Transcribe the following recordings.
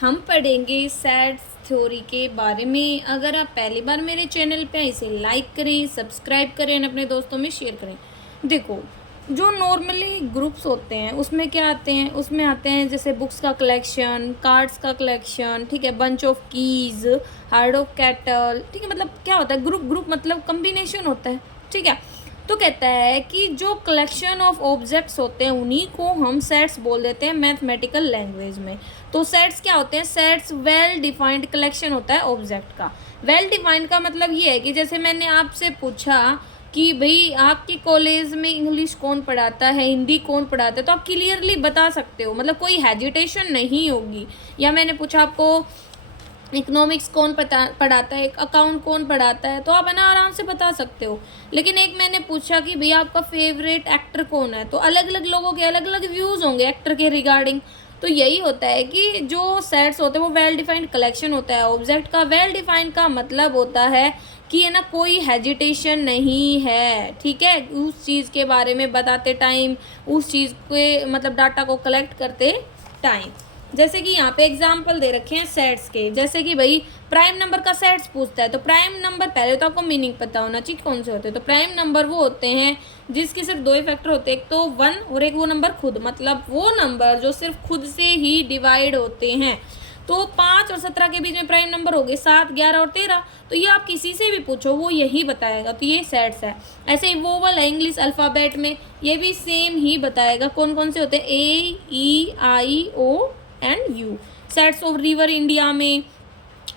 हम पढ़ेंगे sets theory के बारे में। अगर आप पहली बार मेरे चैनल पे आए, इसे लाइक करें, सब्सक्राइब करें, अपने दोस्तों में शेयर करें। देखो, जो नॉर्मली ग्रुप्स होते हैं उसमें क्या आते हैं, उसमें आते हैं जैसे बुक्स का कलेक्शन, कार्ड्स का कलेक्शन, ठीक है, bunch of keys, hard of cattle, ठीक है। मतलब क्या होता है, ग्रुप ग्रुप मतलब कम्बिनेशन होता है, ठीक है। तो कहता है कि जो कलेक्शन ऑफ ऑब्जेक्ट्स होते हैं उन्हीं को हम सेट्स बोल देते हैं मैथमेटिकल लैंग्वेज में। तो सेट्स क्या होते हैं, सेट्स वेल डिफाइंड कलेक्शन होता है ऑब्जेक्ट का। वेल डिफाइंड का मतलब ये है कि जैसे मैंने आपसे पूछा कि भाई आपके कॉलेज में इंग्लिश कौन पढ़ाता है, हिंदी कौन पढ़ाता है, तो आप क्लियरली बता सकते हो, मतलब कोई हेजिटेशन नहीं होगी। या मैंने पूछा आपको इकोनॉमिक्स कौन पढ़ाता है, अकाउंट कौन पढ़ाता है, तो आप है ना आराम से बता सकते हो। लेकिन एक मैंने पूछा कि भैया आपका फेवरेट एक्टर कौन है, तो अलग अलग लोगों के अलग अलग व्यूज़ होंगे एक्टर के रिगार्डिंग। तो यही होता है कि जो सेट्स होते हैं वो वेल डिफाइंड कलेक्शन होता है ऑब्जेक्ट का। वेल डिफाइंड का मतलब होता है कि है ना कोई हेजिटेशन नहीं है, ठीक है, उस चीज़ के बारे में बताते टाइम, उस चीज़ के मतलब डाटा को कलेक्ट करते टाइम। जैसे कि यहाँ पे एग्जाम्पल दे रखे हैं सेट्स के, जैसे कि भाई प्राइम नंबर का सेट्स पूछता है, तो प्राइम नंबर पहले तो आपको मीनिंग पता होना चाहिए कौन से होते हैं। तो प्राइम नंबर वो होते हैं जिसके सिर्फ दो ही फैक्टर होते हैं, एक तो 1 और एक वो नंबर खुद, मतलब वो नंबर जो सिर्फ खुद से ही डिवाइड होते हैं। तो 5 और 17 के बीच में प्राइम नंबर हो गए 7, 11 और 13। तो ये आप किसी से भी पूछो वो यही बताएगा, तो ये सेट्स है। ऐसे ही वोवल है इंग्लिश अल्फ़ाबेट में, ये भी सेम ही बताएगा कौन कौन से होते हैं, A, E, I, O and you. Sets of river India में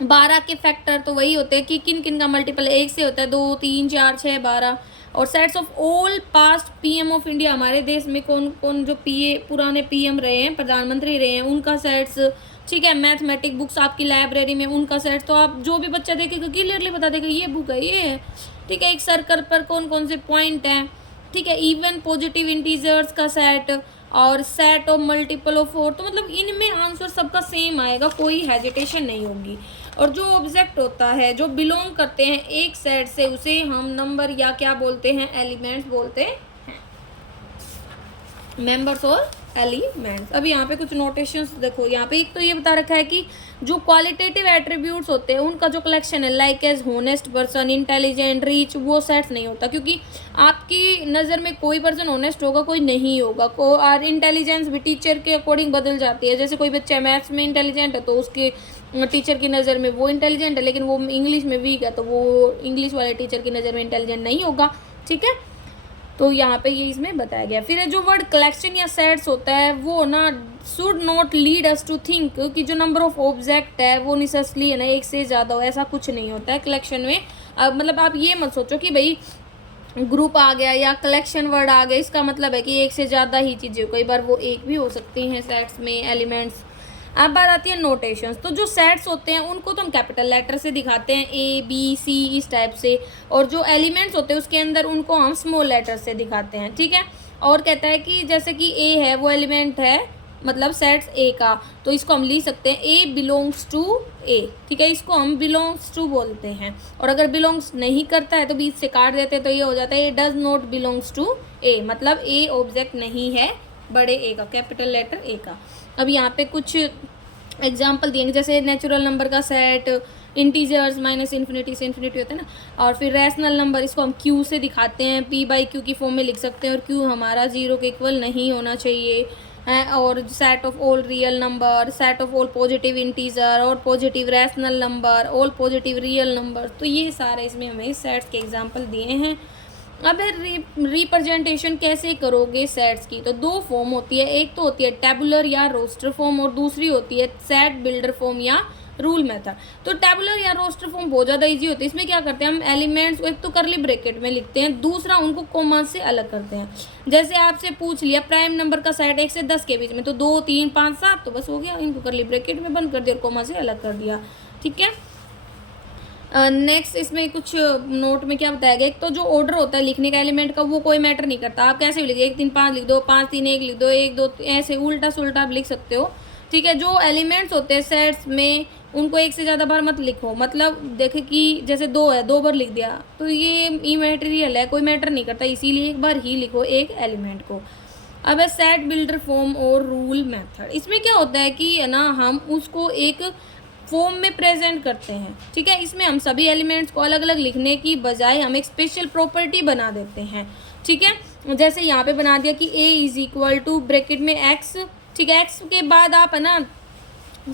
12 के फैक्टर तो वही होते हैं कि किन किन का मल्टीपल एक से होता है, 2, 3, 4, 6, 12। और sets of all past PM of India, हमारे देश में कौन कौन जो पुराने पीएम रहे हैं, प्रधानमंत्री रहे हैं, उनका सेट्स, ठीक है। मैथमेटिक बुक्स आपकी लाइब्रेरी में, उनका सेट्स। तो आप जो भी बच्चा देखेगा क्लियरली बता देगा ये बुक है, ये है, ठीक है। एक सर्कल पर कौन कौन से पॉइंट हैं, ठीक है। इवन पॉजिटिव इंटीजर्स का सेट और सेट ऑफ मल्टीपल ऑफ 4, तो मतलब इनमें आंसर सबका सेम आएगा, कोई हेजिटेशन नहीं होगी। और जो ऑब्जेक्ट होता है जो बिलोंग करते हैं एक सेट से, उसे हम नंबर या क्या बोलते हैं, एलिमेंट्स बोलते हैं, मेंबर्स और एलिमेंट्स। अब यहाँ पे कुछ नोटेशंस देखो, यहाँ पे एक तो ये बता रखा है कि जो क्वालिटेटिव एट्रीब्यूट्स होते हैं उनका जो कलेक्शन है, like as honest person, intelligent, rich, वो सेट्स नहीं होता, क्योंकि आपकी नज़र में कोई पर्सन होनेस्ट होगा, कोई नहीं होगा। और इंटेलिजेंस भी टीचर के अकॉर्डिंग बदल जाती है। जैसे कोई बच्चा मैथ्स में इंटेलिजेंट है तो उसके टीचर की नज़र में वो इंटेलिजेंट है, लेकिन वो इंग्लिश में वीक है तो वो इंग्लिश वाले टीचर की नज़र में इंटेलिजेंट नहीं होगा, ठीक है। तो यहाँ पे ये इसमें बताया गया। फिर जो वर्ड कलेक्शन या सेट्स होता है वो ना should not lead us to think कि जो नंबर ऑफ ऑब्जेक्ट है वो नेसेसरली है ना एक से ज़्यादा हो, ऐसा कुछ नहीं होता है कलेक्शन में। अब मतलब आप ये मत सोचो कि भाई ग्रुप आ गया या कलेक्शन वर्ड आ गया इसका मतलब है कि एक से ज़्यादा ही चीज़ें, कई बार वो एक भी हो सकती हैं सेट्स में एलिमेंट्स। अब बात आती है नोटेशंस। तो जो सेट्स होते हैं उनको तो हम कैपिटल लेटर से दिखाते हैं, A, B, C इस टाइप से। और जो एलिमेंट्स होते हैं उसके अंदर उनको हम स्मॉल लेटर से दिखाते हैं, ठीक है। और कहता है कि जैसे कि A है वो एलिमेंट है, मतलब सेट्स A का, तो इसको हम लिख सकते हैं A बिलोंग्स टू A, ठीक है। इसको हम बिलोंग्स टू बोलते हैं। और अगर बिलोंग्स नहीं करता है तो बीच से काट देते हैं, तो ये हो जाता है A does not belongs to A, मतलब A ऑब्जेक्ट नहीं है बड़े A का, कैपिटल लेटर A का। अब यहाँ पे कुछ एग्जाम्पल दिएंगे, जैसे नेचुरल नंबर का सेट, इंटीजर्स माइनस इन्फिनिटी से इन्फिनिटी होता है ना। और फिर रैशनल नंबर, इसको हम Q से दिखाते हैं, P/Q की फॉर्म में लिख सकते हैं, और Q हमारा 0 के इक्वल नहीं होना चाहिए है। और set of all real number, set of all positive integer और positive rational number, all positive real number, तो ये सारे इसमें हमें सेट्स के एग्जाम्पल दिए हैं। अब रिप्रेजेंटेशन कैसे करोगे सेट्स की, तो 2 फॉर्म होती है, एक तो होती है टेबुलर या रोस्टर फॉर्म, और दूसरी होती है सेट बिल्डर फॉर्म या रूल मेथड। तो टेबुलर या रोस्टर फॉर्म बहुत ज़्यादा इजी होती है। इसमें क्या करते हैं हम एलिमेंट्स को एक तो करली ब्रैकेट में लिखते हैं, दूसरा उनको कोमा से अलग करते हैं। जैसे आपसे पूछ लिया प्राइम नंबर का सेट 1 से 10 के बीच में, तो 2, 3, 5, 7 तो बस हो गया, इनको करली ब्रैकेट में बंद कर दिया और कोमा से अलग कर दिया, ठीक है। नेक्स्ट इसमें कुछ नोट में क्या बताया गया, एक तो जो ऑर्डर होता है लिखने का एलिमेंट का वो कोई मैटर नहीं करता, आप कैसे भी लिखिए 1, 3, 5 लिख दो, 5, 3, 1 लिख दो, 1, 2 ऐसे उल्टा सुल्टा आप लिख सकते हो, ठीक है। जो एलिमेंट्स होते हैं सेट्स में उनको एक से ज़्यादा बार मत लिखो, मतलब देखे कि जैसे 2 है 2 बार लिख दिया तो ये इमैटेरियल है, कोई मैटर नहीं करता, इसीलिए एक बार ही लिखो एक एलिमेंट को। अब है सेट बिल्डर फॉर्म और रूल मेथड। इसमें क्या होता है कि है ना, हम उसको एक फॉर्म में प्रेजेंट करते हैं, ठीक है। इसमें हम सभी एलिमेंट्स को अलग अलग लिखने की बजाय हम एक स्पेशल प्रॉपर्टी बना देते हैं, ठीक है। जैसे यहाँ पे बना दिया कि a is equal to bracket में x, ठीक है। x के बाद आप है ना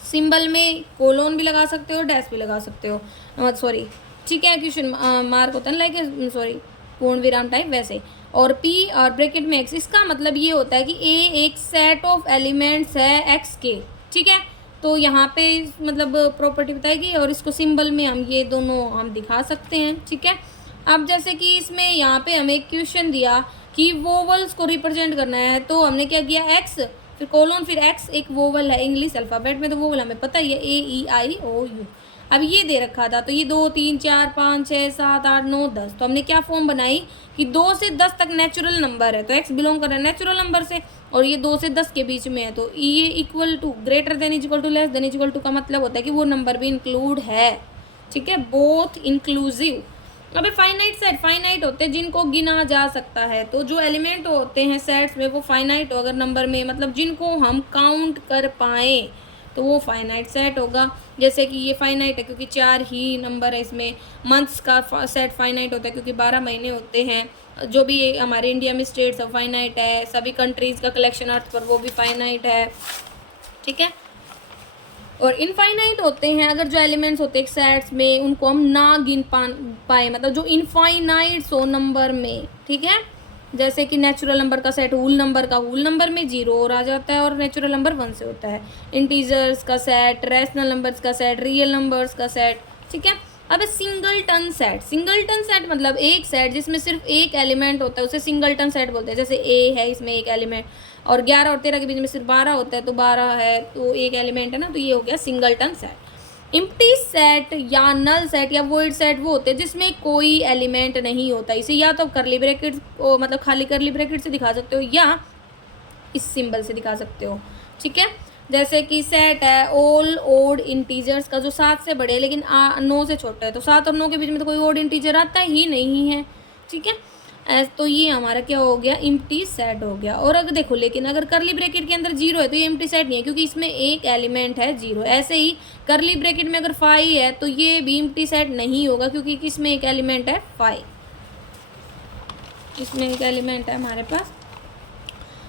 सिंबल में कोलोन भी लगा सकते हो, डैश भी लगा सकते हो, सॉरी, ठीक है, क्वेश्चन मार्क होता है लाइक सॉरी पूर्ण विराम टाइप वैसे। और p और ब्रैकेट में x, इसका मतलब ये होता है कि a एक सेट ऑफ एलिमेंट्स है x के, ठीक है। तो यहाँ पे मतलब प्रॉपर्टी बताएगी और इसको सिंबल में हम ये दोनों हम दिखा सकते हैं, ठीक है। अब जैसे कि इसमें यहाँ पे हमें क्वेश्चन दिया कि वोवल्स को रिप्रेजेंट करना है, तो हमने क्या किया, x फिर कोलोन फिर x, एक वोवल है इंग्लिश अल्फ़ाबेट में, तो वोवल हमें पता ही है A E I O U। अब ये दे रखा था तो ये 2 3 4 5 6 7 8 9 10, तो हमने क्या फॉर्म बनाई कि 2 से 10 तक नेचुरल नंबर है, तो x बिलोंग कर रहा है नेचुरल नंबर से, और ये 2 से 10 के बीच में है, तो ये equal to greater than is equal to less than is equal to का मतलब होता है कि वो नंबर भी इंक्लूड है, ठीक है, बोथ इंक्लूसिव। अबे फाइनाइट सेट फाइनाइट होते हैं जिनको गिना जा सकता है, तो जो एलिमेंट होते हैं सेट्स में वो फाइनाइट हो अगर नंबर में, मतलब जिनको हम काउंट कर पाएँ तो वो फाइनाइट सेट होगा। जैसे कि ये फाइनाइट है क्योंकि 4 ही नंबर है इसमें। मंथ्स का सेट फाइनाइट होता है क्योंकि 12 महीने होते हैं। जो भी हमारे इंडिया में स्टेट्स है फाइनाइट है, सभी कंट्रीज़ का कलेक्शन अर्थ पर वो भी फाइनाइट है, ठीक है। और इनफाइनाइट होते हैं अगर जो एलिमेंट्स होते हैं सेट्स में उनको हम ना गिन पाए, मतलब जो इनफाइनाइट्स हो नंबर में, ठीक है। जैसे कि नेचुरल नंबर का सेट होल नंबर में 0 और आ जाता है और नेचुरल नंबर 1 से होता है। इंटीजर्स का सेट, रैशनल नंबर्स का सेट, रियल नंबर्स का सेट, ठीक है। अब सिंगलटन सेट मतलब एक सेट जिसमें सिर्फ एक एलिमेंट होता है उसे सिंगलटन सेट बोलते हैं। जैसे A है, इसमें एक एलिमेंट, और 11 और 13 के बीच में सिर्फ 12 होता है, तो 12 है तो एक एलिमेंट है ना, तो ये हो गया सिंगलटन सेट। इम्प्टी सेट या नल सेट या वॉइड सेट वो होते हैं जिसमें कोई एलिमेंट नहीं होता। इसे या तो करली ब्रैकेट मतलब खाली करली ब्रैकेट से दिखा सकते हो या इस सिंबल से दिखा सकते हो, ठीक है। जैसे कि सेट है ऑल ओड इंटीजर्स का जो 7 से बड़े लेकिन 9 से छोटा है, तो 7 और 9 के बीच में तो कोई ओड इंटीजर आता ही नहीं है, ठीक है। तो ये हमारा क्या हो गया, इम्प्टी सेट हो गया। और अगर देखो लेकिन अगर करली ब्रैकेट के अंदर 0 है तो ये इम्प्टी सेट नहीं है क्योंकि इसमें एक एलिमेंट है 0। ऐसे ही करली ब्रैकेट में अगर 5 है तो ये भी इम्प्टी सेट नहीं होगा क्योंकि इसमें एक एलिमेंट है 5, इसमें एक एलिमेंट है हमारे पास।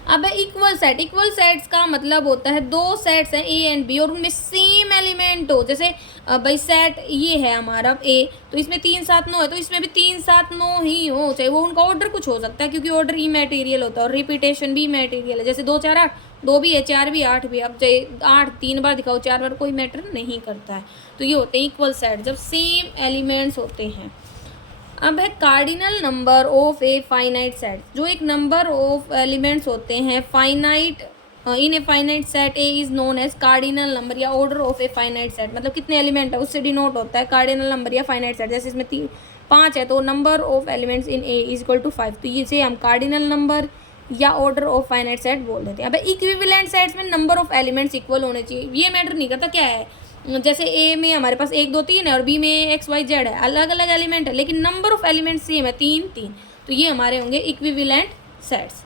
अब है इक्वल सेट्स का मतलब होता है 2 सेट्स हैं A एंड B और उनमें सेम एलिमेंट हो। जैसे भाई सेट ये है हमारा A, तो इसमें 3 7 9 है, तो इसमें भी 3 7 9 ही हो, चाहे वो उनका ऑर्डर कुछ हो सकता है क्योंकि ऑर्डर इमैटेरियल होता है और रिपीटेशन भी इमैटेरियल है। जैसे 2 4 8, 2 भी है 4 भी 8 भी, अब चाहे 8 3 बार दिखाओ 4 बार कोई मैटर नहीं करता है। तो ये होते हैं इक्वल सेट जब सेम एलिमेंट्स होते हैं। अब है cardinal number of a finite set, जो एक नंबर ऑफ एलिमेंट्स होते हैं finite in a finite set A is known as cardinal number या order of a finite set. मतलब कितने एलिमेंट है उससे डिनोट होता है कार्डिनल नंबर या फाइनाइट सेट। जैसे इसमें 5 है तो number of elements in A is equal to 5, तो इसे हम कार्डिनल नंबर या ऑर्डर ऑफ फाइनाइट सेट बोल देते हैं। अब इक्विवेलेंट सेट्स में नंबर ऑफ एलिमेंट्स इक्वल होने चाहिए, ये मैटर नहीं करता क्या है। जैसे ए में हमारे पास 1 2 3 है और बी में XYZ है, अलग अलग एलिमेंट है लेकिन नंबर ऑफ एलिमेंट सेम है 3 3, तो ये हमारे होंगे इक्विवेलेंट सेट्स।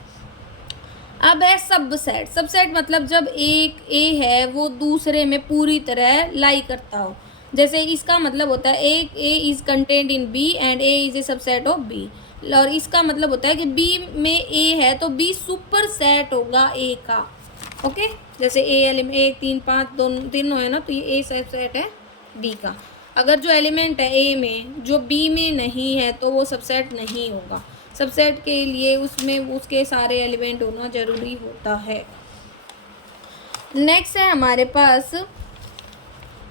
अब है सबसेट मतलब जब एक ए है वो दूसरे में पूरी तरह लाई करता हो। जैसे इसका मतलब होता है एक A is content in B and A is a subset of B, और इसका मतलब होता है कि बी में ए है तो बी सुपर सेट होगा ए का, ओके। जैसे ए एलिमेंट 1 3 5 दोनों तीनों है ना, तो ये ए सबसेट है बी का। अगर जो एलिमेंट है ए में जो बी में नहीं है तो वो सबसेट नहीं होगा। सबसेट के लिए उसमें उसके सारे एलिमेंट होना जरूरी होता है। नेक्स्ट है हमारे पास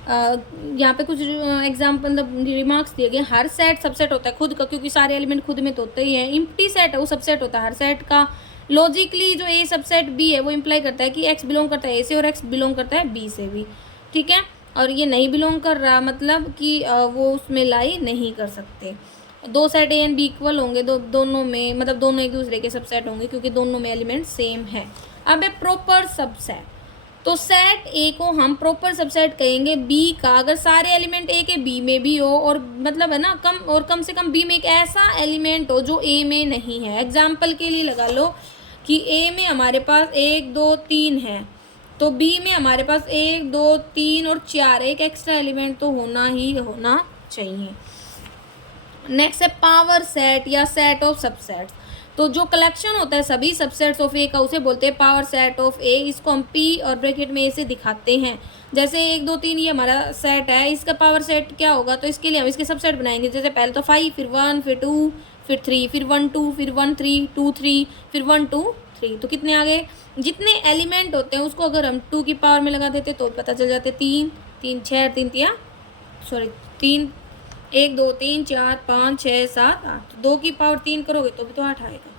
यहाँ पे कुछ एग्जाम्पल रिमार्क्स दिए गए। हर सेट सबसेट होता है खुद का क्योंकि सारे एलिमेंट खुद में तो होते ही हैं। इम्प्टी सेट है वो सबसेट होता है हर सेट का। लॉजिकली जो ए सबसेट बी है वो इम्प्लाई करता है कि एक्स बिलोंग करता है ए से और एक्स बिलोंग करता है बी से भी, ठीक है। और ये नहीं बिलोंग कर रहा मतलब कि वो उसमें लाई नहीं कर सकते। 2 set A and B equal होंगे, दोनों में मतलब दोनों एक दूसरे के सबसेट होंगे क्योंकि दोनों में एलिमेंट सेम है। अब है प्रॉपर सबसेट, तो सेट ए को हम प्रॉपर सबसेट कहेंगे बी का अगर सारे एलिमेंट ए के बी में भी हो और मतलब है ना कम से कम बी में एक ऐसा एलिमेंट हो जो ए में नहीं है। एग्जाम्पल के लिए लगा लो कि ए में हमारे पास 1 2 3 है, तो बी में हमारे पास 1 2 3 और 4, एक एक्स्ट्रा एलिमेंट तो होना ही होना चाहिए। नेक्स्ट है पावर सेट या सेट ऑफ सबसेट्स। तो जो कलेक्शन होता है सभी सबसेट्स ऑफ ए का उसे बोलते हैं पावर सेट ऑफ ए। इसको हम पी और ब्रैकेट में ए से दिखाते हैं। जैसे 1 2 3 ये हमारा सेट है, इसका पावर सेट क्या होगा, तो इसके लिए हम इसके सबसेट बनाएंगे। जैसे पहले तो 5, फिर 1, फिर 2, फिर 3, फिर 1 2, फिर 1 3, 2 3, फिर 1 2 3। तो कितने आ गए, जितने एलिमेंट होते हैं उसको अगर हम 2 की पावर में लगा देते तो पता चल जाते 3 3 6 3 3 1 2 3 4 5 6 7 8। 2 की पावर 3 करोगे तो भी तो 8 आएगा,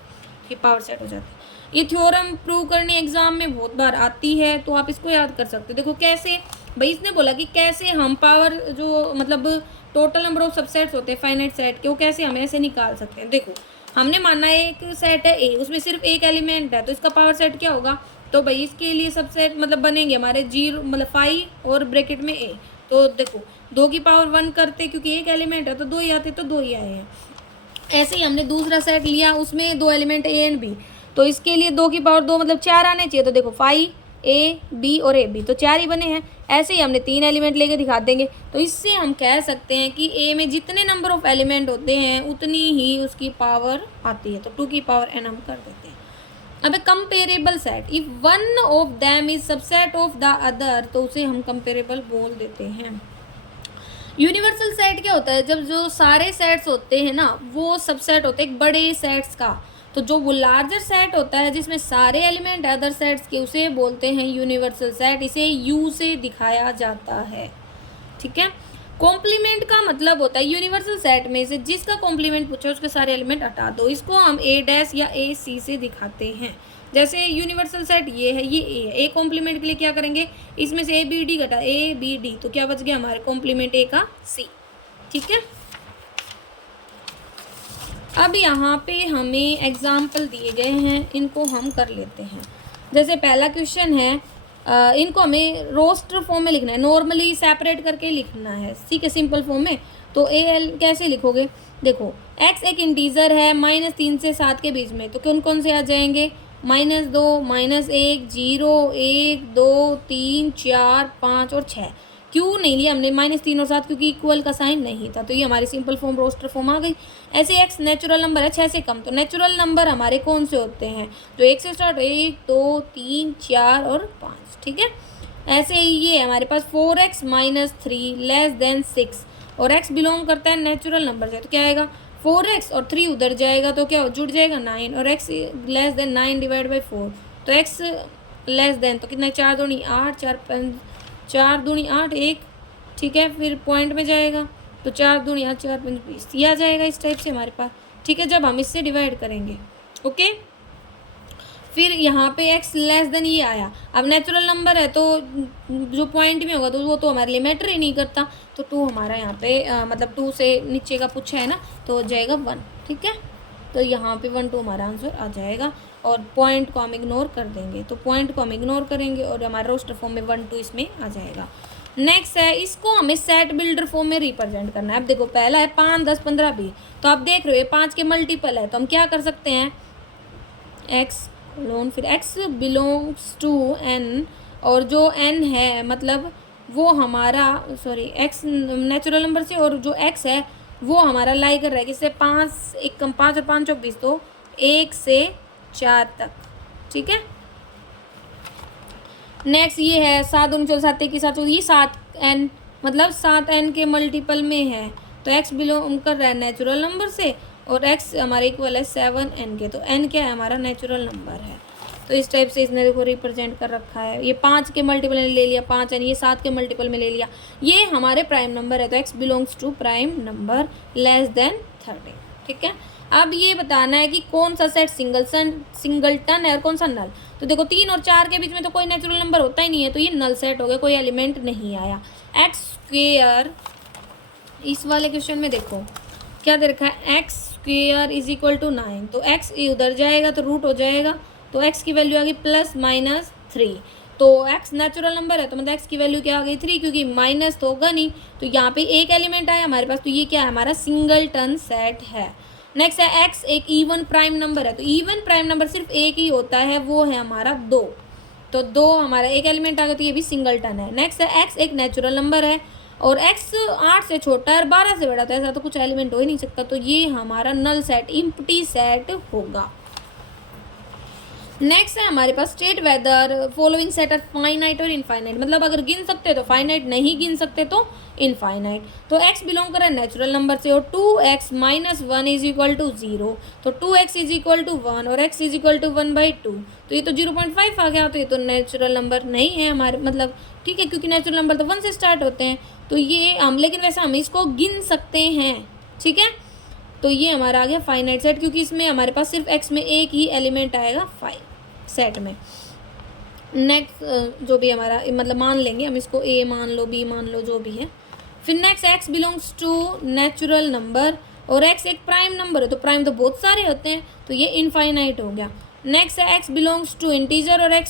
ये पावर सेट हो जाता है। ये थ्योरम प्रूव करनी एग्जाम में बहुत बार आती है, तो आप इसको याद कर सकते हो। देखो कैसे, भाई इसने बोला कि कैसे हम पावर जो मतलब टोटल नंबर ऑफ सबसेट्स होते हैं फाइनाइट सेट के, वो कैसे हम ऐसे निकाल सकते हैं। देखो हमने माना एक सेट है ए, उसमें सिर्फ एक एलिमेंट है, तो इसका पावर सेट क्या होगा, तो भाई इसके लिए सबसेट मतलब बनेंगे हमारे 0 मतलब 5 और ब्रैकेट में ए। तो देखो 2 की पावर 1 करते, क्योंकि एक एलिमेंट है तो 2 ही आते, तो 2 ही आए हैं। ऐसे ही हमने दूसरा सेट लिया, उसमें 2 एलिमेंट ए एंड बी, तो इसके लिए 2 की पावर 2 मतलब 4 आने चाहिए। तो देखो 5 ए बी और ए बी, तो 4 ही बने हैं। ऐसे ही हमने 3 एलिमेंट लेके दिखा देंगे। तो इससे हम कह सकते हैं कि ए में जितने नंबर ऑफ एलिमेंट होते हैं उतनी ही उसकी पावर आती है। तो 2 की पावर n हम कर देते हैं। अब comparable set, if one of them is subset of the other, तो उसे हम कंपेरेबल बोल देते हैं। यूनिवर्सल सेट क्या होता है, जब जो सारे सेट्स होते हैं ना वो सबसेट होते हैं एक बड़े सेट्स का। तो जो वो लार्जर सेट होता है जिसमें सारे एलिमेंट अदर सेट्स के, उसे बोलते हैं यूनिवर्सल सेट। इसे यू से दिखाया जाता है, ठीक है। कॉम्प्लीमेंट का मतलब होता है यूनिवर्सल सेट में से जिसका कॉम्प्लीमेंट पूछो उसके सारे एलिमेंट हटा दो। इसको हम ए डैश या ए सी से दिखाते हैं। जैसे यूनिवर्सल सेट ये है, ये ए है, ए कॉम्प्लीमेंट के लिए क्या करेंगे, इसमें से ए बी डी घटा, ए बी डी, तो क्या बच गया हमारे कॉम्प्लीमेंट ए का सी, ठीक है। अब यहाँ पे हमें एग्जाम्पल दिए गए हैं, इनको हम कर लेते हैं। जैसे पहला क्वेश्चन है, इनको हमें रोस्टर फॉर्म में लिखना है, नॉर्मली सेपरेट करके लिखना है, ठीक है, सिंपल फॉर्म में। तो ए एल कैसे लिखोगे, देखो एक्स एक इंटीजर है -3 से 7 के बीच में, तो कौन कौन से आ जाएंगे, -2 -1 0 1 2 3 4 5 और 6। क्यों नहीं लिया हमने -3 और 7, क्योंकि इक्वल का साइन नहीं था। तो ये हमारी सिंपल फॉर्म रोस्टर फॉर्म आ गई। ऐसे एक्स नेचुरल नंबर है 6 से कम, तो नेचुरल नंबर हमारे कौन से होते हैं, जो 1 से स्टार्ट, 1 2 3 4 और 5, ठीक है। ऐसे ही ये हमारे पास 4x - 3 < 6, और x बिलोंग करता है नेचुरल नंबर से, तो क्या आएगा 4x और 3 उधर जाएगा तो क्या जुड़ जाएगा 9, और x < 9 / 4, तो x <, तो कितना 4 दूनी 8 4 दूनी 8 1, ठीक है। फिर पॉइंट में जाएगा तो 4 दूनी 8 4 5 20, ये आ जाएगा इस टाइप से हमारे पास, ठीक है, जब हम इससे डिवाइड करेंगे, ओके। फिर यहाँ पे x <, ये आया। अब नेचुरल नंबर है तो जो पॉइंट में होगा तो वो तो हमारे लिए मैटर ही नहीं करता, तो 2 हमारा यहाँ पे मतलब 2 से नीचे का पूछा है ना, तो हो जाएगा 1, ठीक है। तो यहाँ पे 1 2 हमारा आंसर आ जाएगा, और पॉइंट को हम इग्नोर कर देंगे, तो पॉइंट को हम इग्नोर करेंगे और हमारा रोस्टर फॉर्म में 1 2 इसमें आ जाएगा। नेक्स्ट है, इसको हमें सेट बिल्डर फॉर्म में रिप्रेजेंट करना है। अब देखो पहला है 5 10 15 20, तो आप देख रहे हो 5 के मल्टीपल है, तो हम क्या कर सकते हैं, x लोन, फिर x बिलोंग्स टू n, और जो n है मतलब वो हमारा x नेचुरल नंबर से, और जो x है वो हमारा लाई कर रहा है किससे, 5 1 कम 5 और 5 24, तो 1 से 4 तक, ठीक है। नेक्स्ट ये है 7 दूनी 14 7 की 7, ये 7n मतलब 7n के मल्टीपल में है, तो x बिलोंग कर रहा है नेचुरल नंबर से, और x हमारे इक्वल है 7n के, तो n क्या है हमारा नेचुरल नंबर है। तो इस टाइप से इसने देखो रिप्रेजेंट कर रखा है। ये 5 के मल्टीपल में ले लिया 5n, ये 7 के मल्टीपल में ले लिया, ये हमारे प्राइम नंबर है, तो x belongs to prime number <<13, ठीक है। अब ये बताना है कि कौन सा सेट सिंगलटन है और कौन सा नल। तो देखो 3 और 4 के बीच में तो कोई नेचुरल नंबर होता ही नहीं है, तो ये नल सेट हो गया, कोई एलिमेंट नहीं आया। x², इस वाले क्वेश्चन में देखो क्या दे रखा है, x² = 9, तो x उधर जाएगा तो रूट हो जाएगा, तो x की वैल्यू आ गई +-3, तो x नेचुरल नंबर है तो मतलब x की वैल्यू क्या आ गई 3, क्योंकि माइनस तो होगा नहीं, तो यहाँ पे एक एलिमेंट आया हमारे पास, तो ये क्या है हमारा सिंगलटन सेट है। नेक्स्ट है एक्स एक इवन प्राइम नंबर है, तो इवन प्राइम नंबर सिर्फ एक ही होता है, वो है हमारा 2। तो 2 हमारा एक एलिमेंट आ गया, तो ये भी सिंगलटन है। नेक्स्ट है एक्स एक नेचुरल नंबर है और एक्स 8 से छोटा है और 12 से बड़ा, तो ऐसा तो कुछ एलिमेंट हो ही नहीं सकता, तो ये हमारा नल सेट, इम्प्टी सेट होगा। नेक्स्ट है हमारे पास state whether following set are finite और इनफाइनाइट, मतलब अगर गिन सकते तो फाइनाइट, नहीं गिन सकते तो इनफाइनाइट। तो x बिलोंग कर रहा है नेचुरल नंबर से और 2x minus 1 is equal to 0, तो 2x इज इक्वल टू 1 और x इज इक्वल टू 1/2, तो ये तो 0.5 आ गया, तो ये तो नेचुरल नंबर नहीं है हमारे, मतलब ठीक है, क्योंकि नेचुरल नंबर तो 1 से स्टार्ट होते हैं, तो ये हम, लेकिन वैसे हम इसको गिन सकते हैं, ठीक है। तो ये हमारा आ गया फाइनाइट सेट, क्योंकि इसमें हमारे पास सिर्फ x में एक ही एलिमेंट आएगा सेट में। नेक्स्ट जो भी हमारा, मतलब मान लेंगे हम इसको a मान लो, b मान लो, जो भी है। फिर next x belongs to natural number और x एक प्राइम नंबर है, तो प्राइम तो बहुत सारे होते हैं, तो ये इनफाइनाइट हो गया। नेक्स्ट है x बिलोंग्स टू इंटीजर और x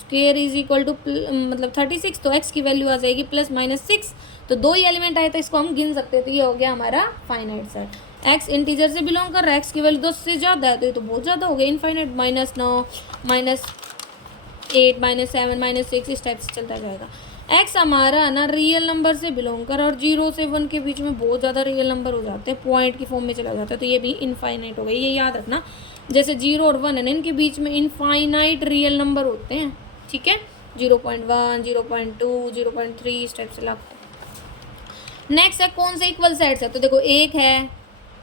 square is equal to मतलब 36, तो x की वैल्यू आ जाएगी +/6, तो 2 ही एलिमेंट आए, तो इसको हम गिन सकते हैं, तो ये हो गया हमारा फाइनाइट सेट। x इंटीजर से बिलोंग कर रहा है, x की वैल्यू 10 से ज़्यादा है, तो ये तो बहुत ज़्यादा हो गया, इनफाइनाइट, -9 -8 -7 -6 इस टाइप से चलता जाएगा। x हमारा है ना रियल नंबर से बिलोंग कर, और 0 से 1 के बीच में बहुत ज़्यादा रियल नंबर हो जाते हैं, पॉइंट की फॉर्म में चला जाता है, तो ये भी इनफाइनाइट हो गई, ये याद रखना। जैसे 0 और 1 है ना, इनके बीच में इनफाइनाइट रियल नंबर होते हैं, ठीक है, 0.1 0.2 0.3 इस टाइप से लगते हैं। नेक्स्ट है कौन से इक्वल सेट्स है, तो देखो 1 है,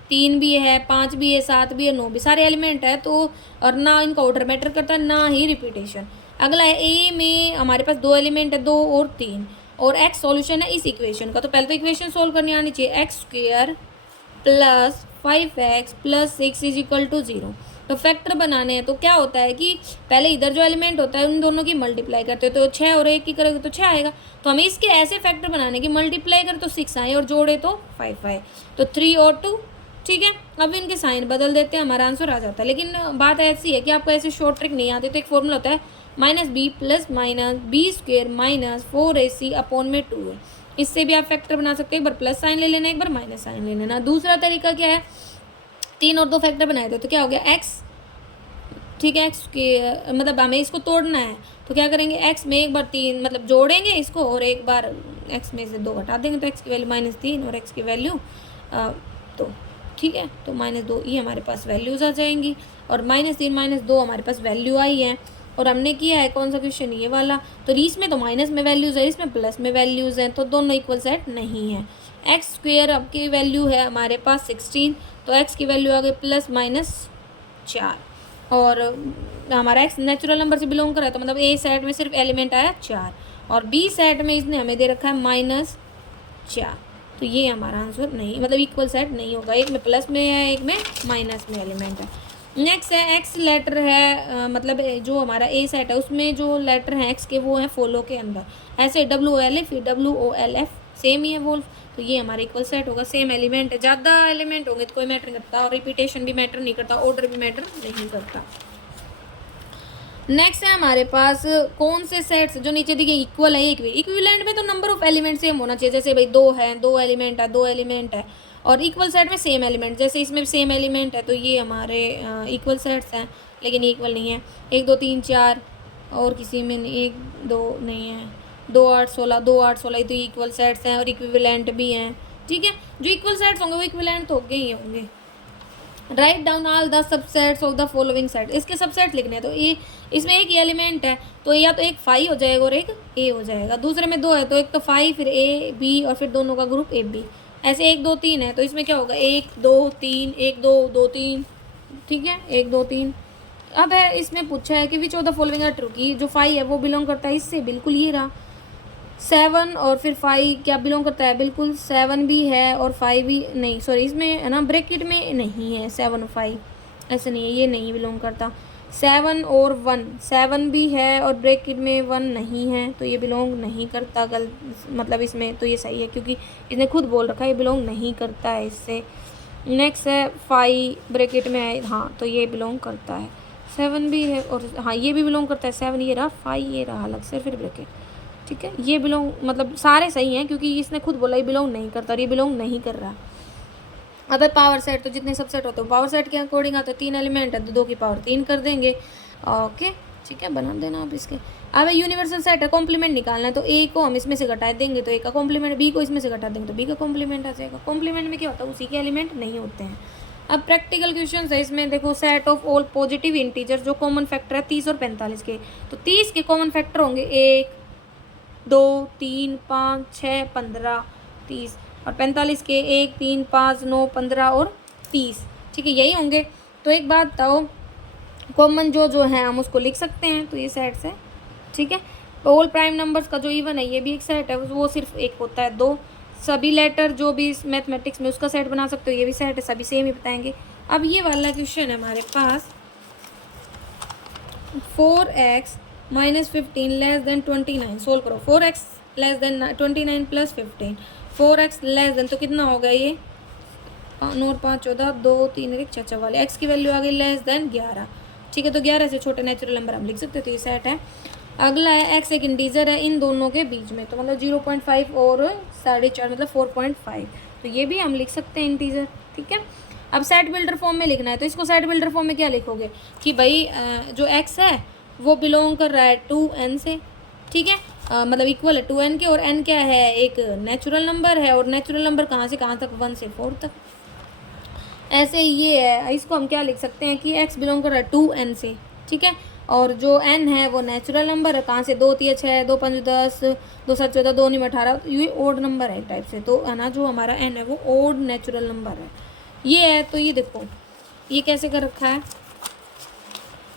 3 भी है, 5 भी है, 7 भी है, 9 भी, सारे एलिमेंट है, तो और ना इनका ऑर्डर मैटर करता है, ना ही रिपीटेशन। अगला है ए में हमारे पास 2 एलिमेंट है, 2 और 3, और एक्स सॉल्यूशन है इस इक्वेशन का, तो पहले तो इक्वेशन सोल्व करनी आनी चाहिए, X square plus 5x plus 6 is equal to 0। तो फैक्टर बनाने हैं, तो क्या होता है कि पहले इधर जो एलिमेंट होता है उन दोनों की मल्टीप्लाई करते हो, तो 6 और 1 की करोगे तो 6 आएगा, तो हमें इसके ऐसे फैक्टर बनाने की, मल्टीप्लाई कर तो 6 आए और जोड़े तो 5 आए, तो 3 और 2, ठीक है। अब इनके साइन बदल देते हैं, हमारा आंसर आ जाता है। लेकिन बात ऐसी है कि आपको ऐसे शॉर्ट ट्रिक नहीं आती, तो एक फॉर्मूला होता है -b plus -b square -4ac upon में 2 है, इससे भी आप फैक्टर बना सकते हैं, एक बार प्लस साइन ले लेना, एक बार माइनस साइन ले लेना। दूसरा तरीका क्या है, 3 और 2 फैक्टर बनाए थे, तो क्या हो गया x, ठीक है, x के मतलब हमें इसको तोड़ना है, तो क्या करेंगे, x में एक बार 3 मतलब जोड़ेंगे इसको, और एक बार x में से 2 घटा देंगे, तो x की वैल्यू -3 और x की वैल्यू 2, ठीक है, तो -2 ये हमारे पास वैल्यूज़ आ जाएंगी, और -3 -2 हमारे पास वैल्यू आई है। और हमने किया है कौन सा क्वेश्चन, ये वाला, तो इसमें तो माइनस में वैल्यूज़ है, इसमें प्लस में वैल्यूज़ हैं, तो दोनों इक्वल सेट नहीं है। एक्स स्क्वेयर अब की वैल्यू है हमारे पास 16, तो एक्स की वैल्यू आ गई +/4, और हमारा एक्स नेचुरल नंबर से बिलोंग कर रहा है, तो मतलब ए सेट में सिर्फ एलिमेंट आया 4, और बी सेट में इसने हमें दे रखा है -4, तो ये हमारा आंसर नहीं, मतलब इक्वल सेट नहीं होगा, एक में प्लस में है, एक में माइनस में एलिमेंट है। नेक्स्ट है एक्स लेटर है, मतलब जो हमारा ए सेट है उसमें जो लेटर हैं एक्स के, वो हैं फॉलो के अंदर, ऐसे WOLF WOLF सेम ही है वोल्फ, तो ये हमारा इक्वल सेट होगा, सेम एलिमेंट है। ज़्यादा एलिमेंट होंगे तो कोई मैटर नहीं करता, और रिपीटेशन भी मैटर नहीं करता, ऑर्डर भी मैटर नहीं करता। नेक्स्ट है हमारे पास कौन से सेट्स जो नीचे दिखे इक्वल है, इक्विवेलेंट में तो नंबर ऑफ एलिमेंट सेम होना चाहिए, जैसे भाई 2 है, 2 एलिमेंट है, 2 एलिमेंट है, और इक्वल सेट में सेम एलिमेंट, जैसे इसमें सेम एलिमेंट है, तो ये हमारे इक्वल सेट्स हैं, लेकिन इक्वल नहीं है। 1 2 3 4 और किसी में 1 2 नहीं है, 2 8 16 2 8 16 तो इक्वल सेट्स हैं और इक्विवेलेंट भी हैं, ठीक है। जो इक्वल सेट्स होंगे वो इक्विवेलेंट तो होंगे ही होंगे। Write down all the subsets of the following set, इसके सबसेट लिखने हैं, तो ये इसमें एक ही एलिमेंट है, तो या तो एक 5 हो जाएगा और एक a हो जाएगा, दूसरे में 2 है तो एक तो 5 फिर a b और फिर दोनों का ग्रुप ab, ऐसे 1 2 3 है, तो इसमें क्या होगा 1 2 3 1 2 2 3, ठीक है, 1 2 3। अब है इसमें पूछा है कि which of the following are true, की जो 5 है वो बिलोंग करता है इससे, बिल्कुल ये रहा। 7 और फिर 5 क्या बिलोंग करता है, बिल्कुल 7 भी है और 5 भी नहीं, सॉरी इसमें है ना ब्रैकेट में नहीं है 7 और 5, ऐसा नहीं है, ये नहीं बिलोंग करता। 7 और 1, 7 भी है और ब्रैकेट में 1 नहीं है, तो ये बिलोंग नहीं करता, मतलब इसमें तो ये सही है, क्योंकि इसने खुद बोल रखा है ये बिलोंग नहीं करता है इससे। नेक्स्ट है 5 ब्रैकेट में है, हाँ तो ये बिलोंग करता है। 7 भी है और हाँ ये भी बिलोंग करता है, 7 ये रहा, 5 ये रहा अलग से फिर ब्रैकेट, ठीक है, ये बिलोंग मतलब सारे सही हैं, क्योंकि इसने खुद बोला ये बिलोंग नहीं करता और ये बिलोंग नहीं कर रहा। अगर पावर सेट तो जितने सबसेट होते हैं पावर सेट के अकॉर्डिंग आते हैं, 3 एलिमेंट है तो 2 की पावर 3 कर देंगे। ओके ठीक है, बना देना आप इसके। अब यूनिवर्सल सेट है, कॉम्प्लीमेंट निकालना है तो ए को हम इसमें से घटा देंगे तो ए का कॉम्प्लीमेंट, बी को इसमें से घटा देंगे तो बी का कॉम्प्लीमेंट आ जाएगा। कॉम्प्लीमेंट में क्या होता है, उसी के एलिमेंट नहीं होते हैं। अब प्रैक्टिकल क्वेश्चन है इसमें, देखो set of all positive integer जो कॉमन फैक्टर है 30 और 45 के, तो 30 के कॉमन फैक्टर होंगे 1 2 3 5 6 15 30, और 45 के 1 3 5 9 15 और 30, ठीक है यही होंगे। तो एक बात बताओ, कॉमन जो है हम उसको लिख सकते हैं, तो ये सेट्स है, ठीक है। ऑल प्राइम नंबर्स का जो इवन है ये भी एक सेट है, वो सिर्फ एक होता है, 2 सभी लेटर जो भी मैथमेटिक्स में उसका सेट बना सकते हो, ये भी सेट है, सभी सेम ही बताएंगे। अब ये वाला क्वेश्चन है हमारे पास 4x - 15 लेस देन 29, सोल्व करो। 4x less than 29 plus 15, 4x less than तो कितना होगा ये 9 और 5 14, 2 3 1 6 44, x की वैल्यू आ गई लेस देन 11, ठीक है। तो 11 से छोटे नेचुरल नंबर हम लिख सकते हैं, तो ये सेट है। अगला है x एक इंटीजर है इन दोनों के बीच में, तो मतलब 0.5 और 4.5 मतलब 4.5, तो ये भी हम लिख सकते हैं इंटीजर, ठीक है। अब सेट बिल्डर फॉर्म में लिखना है, तो इसको सेट बिल्डर फॉर्म में क्या लिखोगे कि भाई जो x है वो बिलोंग कर रहा है 2n से, ठीक है, मतलब इक्वल है 2n के, और n क्या है एक नेचुरल नंबर है, और नेचुरल नंबर कहाँ से कहाँ तक 1 से 4 तक। ऐसे ये है, इसको हम क्या लिख सकते हैं कि x बिलोंग कर रहा है 2n से, ठीक है, और जो n है वो नेचुरल नंबर है, कहाँ से 2 3 6 2 5 10 2 7 14 2 9 18, तो ये ओड नंबर है टाइप से, तो है ना जो हमारा n है वो ओड नेचुरल नंबर है ये है। तो ये देखो ये कैसे कर रखा है,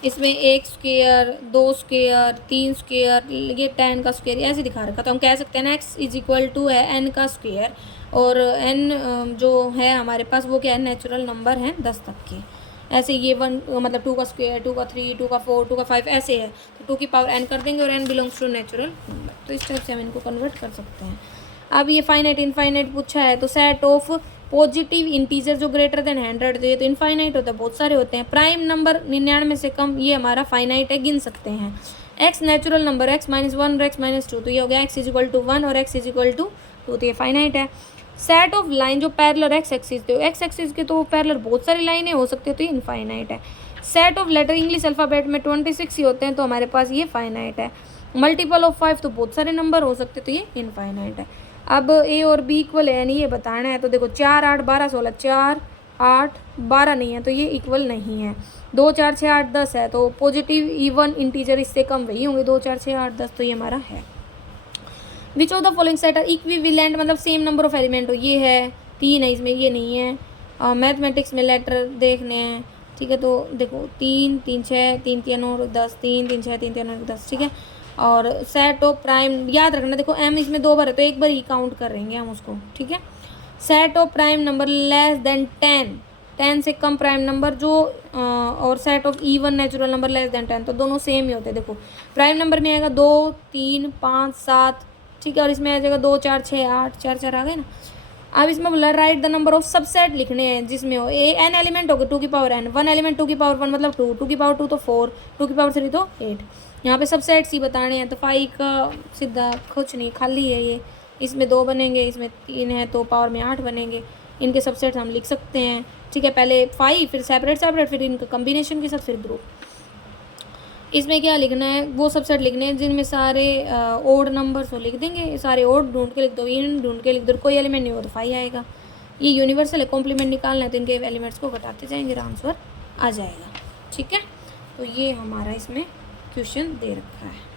इसमें 1 स्क्वायर 2 स्क्वायर 3 स्क्वायर, ये 10 का स्क्वायर ऐसे दिखा रखा, तो हम कह सकते हैं ना x = है n का स्क्वायर, और n जो है हमारे पास वो क्या है नेचुरल नंबर है 10 तक के। ऐसे ये 1 मतलब 2 का स्क्वायर 2 का 3 2 का 4 2 का 5 ऐसे है, तो 2 की पावर n कर देंगे और n belongs to natural number, तो इस टाइप से हम इनको कन्वर्ट कर सकते हैं। अब ये फाइनाइट इनफाइनाइट पूछा है, तो सेट ऑफ पॉजिटिव इंटीजर जो ग्रेटर देन 100, तो ये तो इनफाइनाइट होता है, बहुत सारे होते हैं। प्राइम नंबर 99 से कम, ये हमारा फाइनाइट है, गिन सकते हैं। x नेचुरल नंबर x - 1 और x - 2, तो ये हो गया x = 1 और x = 2, तो ये फाइनाइट है। सेट ऑफ लाइन जो पैरेलल x एक्सिस थे, x एक्सिस के तो पैरेलल बहुत सारी लाइनें हो सकती है, तो ये इनफाइनाइट है। Set of letter English alphabet में 26 ही होते हैं, तो हमारे पास ये फाइनाइट है। मल्टीपल ऑफ 5 तो बहुत सारे नंबर हो सकते हैं, तो ये इनफाइनाइट है। अब a और b इक्वल है यानी ये बताना है, तो देखो 4 8 12 16, 4 8 12 नहीं है, तो ये इक्वल नहीं है। 2 4 6 8 10 है, तो पॉजिटिव इवन इंटीजर इससे कम वही होंगे 2 4 6 8 10, तो ये हमारा है। Which of the following set are equivalent, मतलब सेम नंबर ऑफ एलिमेंट हो, ये है 3 है इसमें, ये नहीं है। मैथमेटिक्स में लेटर देखने हैं, ठीक है, तो देखो 3 3 6 3 3 9 10 3 3 6 3 3 9 10, ठीक है। और सेट ऑफ प्राइम याद रखना, देखो m इसमें 2 बार है तो एक बार ही काउंट कर रहेंगे हम उसको, ठीक है। Set of prime number less than 10 से कम प्राइम नंबर जो और set of even natural number less than 10, तो दोनों सेम ही होते हैं। देखो प्राइम नंबर में आएगा 2 3 5 7, ठीक है, और इसमें आ जाएगा 2 4 6 8, 4 4 आ गए ना। अब इसमें बोला right the number of subset लिखने हैं जिसमें हो n एलिमेंट होगा 2 की पावर n, 1 एलिमेंट 2 की पावर 1 मतलब 2, 2 की पावर 2 तो 4, 2 की पावर 3 तो 8। यहाँ पे सबसेट्स ही बताने हैं, तो 5 का सीधा कुछ नहीं खाली है ये, इसमें 2 बनेंगे, इसमें 3 है तो पावर में 8 बनेंगे। इनके सबसेट्स हम लिख सकते हैं, ठीक है, पहले 5 फिर सेपरेट फिर इनका कम्बिनेशन के साथ फिर ग्रुप। इसमें क्या लिखना है, वो सबसेट लिखने हैं जिनमें सारे ओड नंबर्स हो, लिख देंगे सारे ओड ढूंढ के लिख दो, इन ढूंढ के लिख दो, कोई एलिमेंट नहीं हो तो 5 आएगा। ये यूनिवर्सल है, कॉम्प्लीमेंट निकालना है तो इनके एलिमेंट्स को घटाते जाएंगे, आंसर आ जाएगा, ठीक है। तो ये हमारा इसमें क्वेश्चन दे रखा है।